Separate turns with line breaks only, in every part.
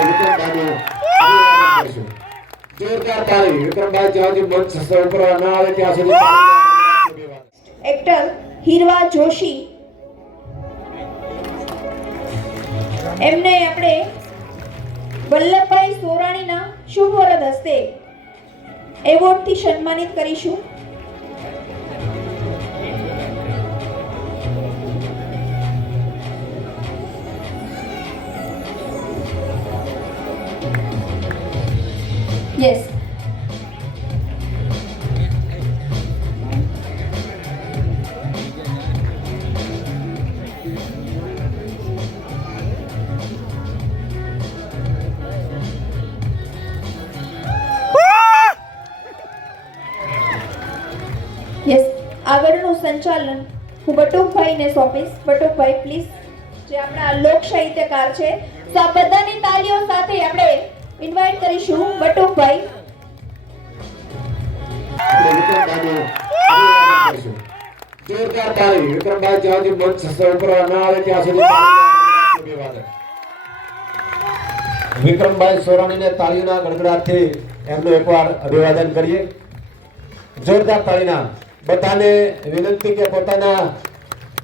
વિક્રમભાઈ
actor હીરવા Joshi. એમને આપણે વલ્લભભાઈ સોરાણીના શુભ વરદ હસ્તે એવોર્ડથી સન્માનિત કરીશું. યસ આગળનું સંચાલન હું બટુકભાઈને સોંપીશ. બટુકભાઈ પ્લીઝ જે આપણા લોક સાહિત્યકાર છે બધાની તાલીઓ સાથે આપણે ઇન્વાઇટ કરીશું, બટુકભાઈ.
જોરદાર તાળી વિક્રમભાઈ જ્યાં સુધી મંચ ઉપર ના આવે ત્યાં સુધી વિક્રમભાઈ સોરાણીને તાળીના ગડગડાટથી એમનું એકવાર અભિવાદન કરીએ. જોરદાર તાળીના. બધાને વિનંતી કે પોતાના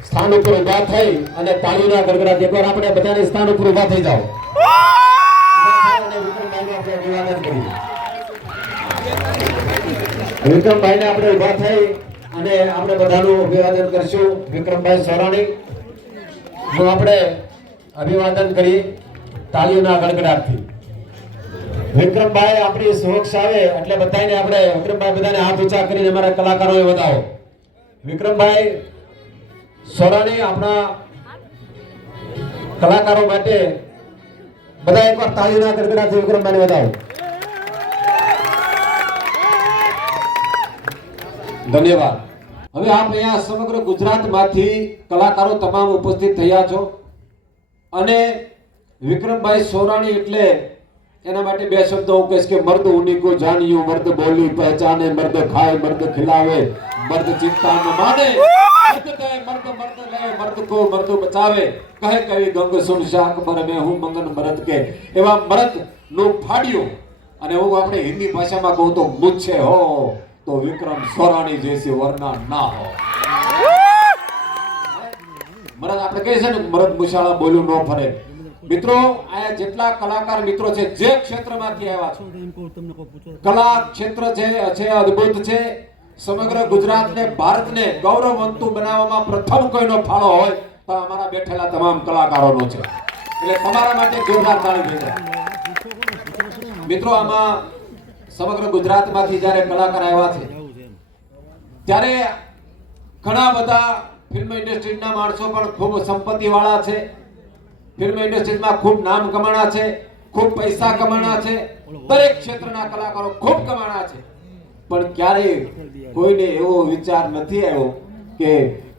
સ્થાન ઉપર ઊભા થઈ અને તાળીના ગડગડાટ એકવાર આપણે બધાને સ્થાન ઉપર ઊભા થઈ જાઓ. અને વિક્રમભાઈને આપણે અભિવાદન થઈ અને આપણે બધાનું અભિવાદન કરીશું. વિક્રમભાઈ સોરાણી આપણે અભિવાદન કરી તાલીઓના ગડગડાટથી. વિક્રમભાઈ આપણી સમક્ષ આવે એટલે બધાને આપણે, વિક્રમભાઈ બધાને હાથ ઊંચા કરીને અમારા કલાકારોએ વધાવો. વિક્રમભાઈ સોરાણી આપણા કલાકારો માટે બધા એકવાર તાળીના ગડગડાટથી વિક્રમભાઈને વધાવો. ધન્યવાદ. હવે આપ અહીંયા સમગ્ર ગુજરાતમાંથી કલાકારો તમામ ઉપસ્થિત થયા છો અને વિક્રમભાઈ સોરાણી એટલે એના માટે બે શબ્દો હું કહીશ કે મર્દ ઉનિકો જાણ્યું, મર્દ બોલી, પહેચાને, મર્દ ખાય, મર્દ ખિલાવે. મર્દ ચિંતા ન માને. મર્દ દે મર્દ મર્દ, લે, મર્દ કો મર્દ બચાવે. કહે કવિ ગંગ સુન શાક અકબર મે હું મંગન મરદ કે. એવા મરદ નો ફાડ્યો. અને હું આપણે હિન્દી ભાષામાં કહું તો મુચ્છે હો, તો વિક્રમ સોરાણી જેસી વરના ના હો. મરદ આપણે કહે છે ને, મરદ મુશાળા બોલ્યું ન ફરે. મિત્રો આ જેટલા કલાકાર મિત્રો છે, જે ક્ષેત્રમાંથી આવ્યા છે. કલા ક્ષેત્ર છે છે, અદ્ભુત છે. સમગ્ર ગુજરાતને, ભારતને ગૌરવવંતું બનાવવામાં પ્રથમ કોઈનો ફાળો હોય તો અમારા બેઠેલા તમામ કલાકારોનો છે. એટલે તમારા માટે જોરદાર તાળી જાય મિત્રો, આમાં સમગ્ર ગુજરાતમાંથી જ્યારે કલાકાર આવ્યા છે, ત્યારે ઘણા બધા ફિલ્મ ઇન્ડસ્ટ્રીના માણસો પણ ખૂબ સંપત્તિવાળા છે. ફિલ્મ ઇન્ડસ્ટ્રીમાં ખૂબ નામ કમાણા છે, ખૂબ પૈસા કમાણા છે. દરેક ક્ષેત્રના કલાકારો ખૂબ કમાણા છે. પણ ક્યારેય કોઈને એવો વિચાર નથી આવ્યો કે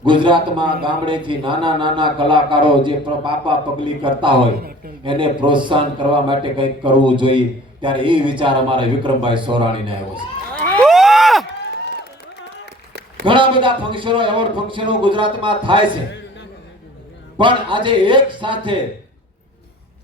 ગુજરાતમાં ગામડેથી નાના નાના કલાકારો જે પાપા પગલી કરતા હોય, એને પ્રોત્સાહન કરવા માટે કંઈક કરવું જોઈએ, ત્યારે એ વિચાર અમારા વિક્રમભાઈ સોરાણીને આવ્યો છે. ઘણા બધા ફંક્શનો એવોર્ડ ફંક્શનો ગુજરાતમાં થાય છે. પણ આજે એક સાથે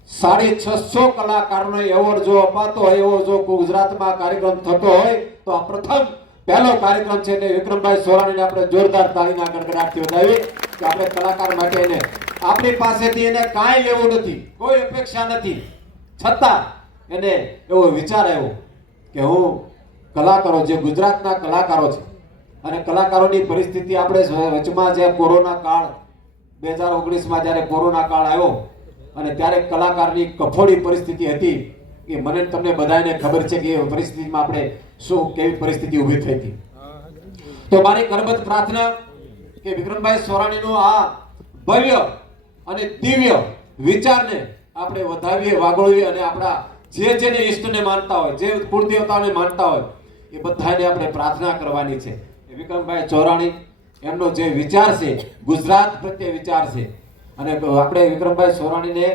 સાડી છસો કલાકારનો એવોર્ડ જો અપાતો હોય, એવો જો ગુજરાતમાં કાર્યક્રમ થતો હોય, તો આ પ્રથમ પહેલો કાર્યક્રમ છે ને વિક્રમભાઈ સોરાણીને આપણે જોરદાર તાળીના ગણગડાટથી વધાવી કે આપણે કલાકાર માટે એને આપણી પાસેથી એને કાંઈ લેવું નથી, કોઈ અપેક્ષા નથી. છતાં એને એવો વિચાર આવ્યો કે હું કલાકારો, જે ગુજરાતના કલાકારો છે અને કલાકારોની પરિસ્થિતિ આપણે વચમાં જે કોરોના કાળ, બે હજાર ઓગણીસમાં જ્યારે કોરોના કાળ આવ્યો અને ત્યારે કલાકારની કફોડી પરિસ્થિતિ હતી એ મને તમને બધાને ખબર છે કે એ પરિસ્થિતિમાં આપણે શું, કેવી પરિસ્થિતિ ઊભી થઈ હતી. તો મારી કરબત પ્રાર્થના કે વિક્રમભાઈ સોરાણીનો આ ભવ્ય અને દિવ્ય વિચારને આપણે વધાવીએ, વાગોળીએ અને આપણા જે જેને ઈષ્ટને માનતા હોય, જે કુળદેવતાને માનતા હોય, એ બધાને આપણે પ્રાર્થના કરવાની છે. વિક્રમભાઈ ચોરાણી, એમનો જે વિચાર છે, ગુજરાત પ્રત્યે વિચાર છે અને આપણે વિક્રમભાઈ સોરાણીને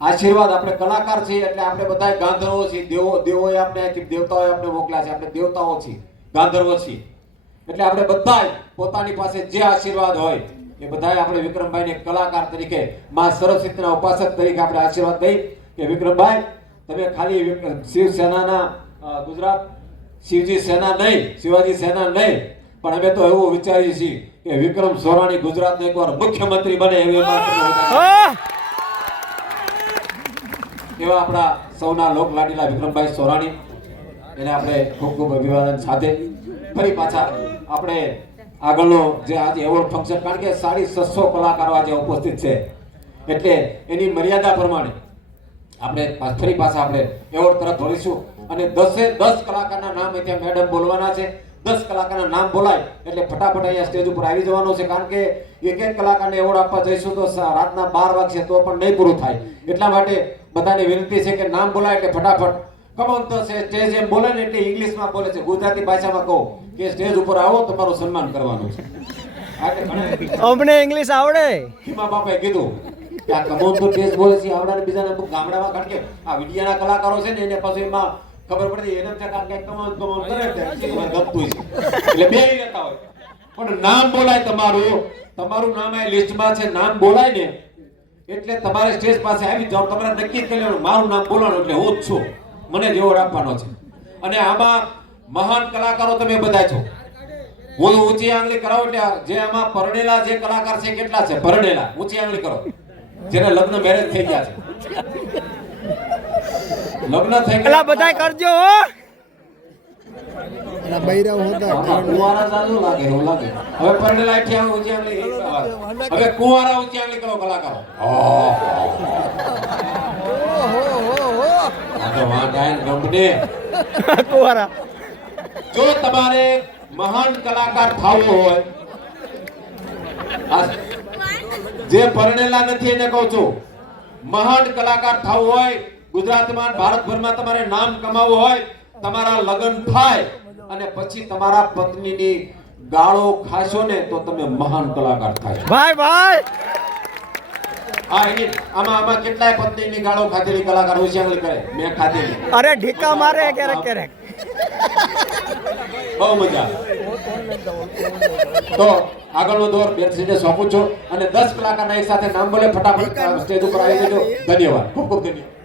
આશીર્વાદ, આપણે કલાકાર છીએ એટલે આપણે બધા ગાંધર્વો છીએ. દેવો, દેવોએ આપણે દેવતાઓએ આપણે મોકલ્યા છે. આપણે દેવતાઓ છીએ, ગાંધર્વો છીએ. એટલે આપણે બધાય પોતાની પાસે જે આશીર્વાદ હોય એ બધાય આપણે વિક્રમભાઈને કલાકાર તરીકે, મા સરસ્વતીના ઉપાસક તરીકે આપણે આશીર્વાદ દઈ કે વિક્રમભાઈ, તમે ખાલી શિવસેનાના ગુજરાત, શિવજી સેના નહીં, શિવાજી સેના નહીં પણ અમે તો એવું વિચારીએ છીએ કે વિક્રમ સોરાણી ગુજરાતનો એકવાર મુખ્યમંત્રી બને એવી! એવા આપણા સૌના લોક લાડીલા વિક્રમભાઈ સોરાણી. એને આપણે ખૂબ ખૂબ અભિવાદન સાથે ફરી પાછા આપણે આગળનો જે આજે એવોર્ડ ફંક્શન કારણ કે સાડી છસો કલાકારો આજે ઉપસ્થિત છે. એટલે એની મર્યાદા પ્રમાણે આપણે ફરી પાછા આપણે એવોર્ડ તરફ વળીશું. અને દસે દસ કલાકારના નામ અહીંયા મેડમ બોલવાના છે. દસ કલાકારના નામ બોલાય એટલે ફટાફટ અહીંયા સ્ટેજ ઉપર આવી જવાનું છે. કારણ કે એક એક કલાકારને એવોર્ડ આપવા જઈશું તો રાતના બાર વાગશે તો પણ નહીં પૂરું થાય. એટલા માટે બધાને વિનંતી છે કે નામ બોલાય એટલે ફટાફટ. કમોન તો સ્ટેજ એમ બોલે ને એટલે ઇંગ્લિશમાં બોલે છે. ગુજરાતી ભાષામાં કહો કે સ્ટેજ ઉપર આવો તમારું સન્માન કરવાનું છે.
અમને ઇંગ્લિશ આવડે.
હિમા બાપાએ કીધું કે આ કમોન તો સ્ટેજ બોલે છે. આવડાને બીજાને ગામડામાં કારણ કે આ વિડિયાના કલાકારો છે ને એને પછી એમાં ખબર પડતી એને એમ કે કમોન કમોન કરે છે મને ગમતું છે. એટલે બે લેતા હોય. પણ નામ બોલાય તમારું તમારું નામ એ લિસ્ટમાં છે નામ બોલાય ને એટલે તમારે સ્ટેજ પાસે આવી જાવ તમારે નક્કી કરી લેવાનું મારું નામ બોલવાનું એટલે હું જ છું. મને જેવો આપવાનો છે. અને આમાં મહાન કલાકારો તમે બધા છો. હું ઊંચી આંગળી કરાવું એટલે જે આમાં પરણેલા જે કલાકાર છે કેટલા છે? પરણેલા. ઊંચી આંગળી કરો. જેને લગ્ન મેરેજ થઈ ગયા છે. લગ્ન થઈ
ગયા. બધા કરજો હો.
એના બૈરાઓ હતા
કુવારા કુંવારા જાજુ લાગે એવું લાગે. હવે પરણેલા એઠી આવે હવે કુંવારા ઊંચી કરો કલાકારો.
કુવારા.
જો તમારે મહાન કલાકાર થવું હોય જે પરણેલા નથી એને કહું છું મહાન કલાકાર થવું હોય ગુજરાતમાં ભારતભરમાં તમારે નામ કમાવવું હોય તમારા લગ્ન થાય અને પછી તમારા પત્નીની ગાળો ખાશો ને તો તમે મહાન કલાકાર થાય
ભાઈ ભાઈ!
હા એની આમાં આમાં કેટલાય પત્નીની ગાળો ખાધેલી કલાકાર હોશિયારી કરે. મેં ખાધેલી.
અરે ઢીકા મારે ક્યારેક ક્યારેક.
બહુ મજા. તો આગળનો દોર બેસીને સોંપું છું અને દસ કલાકારના એક સાથે નામ બોલે ફટાફટ સ્ટેજ ઉપર આવી જજો. ધન્યવાદ. ખૂબ ખૂબ ધન્યવાદ.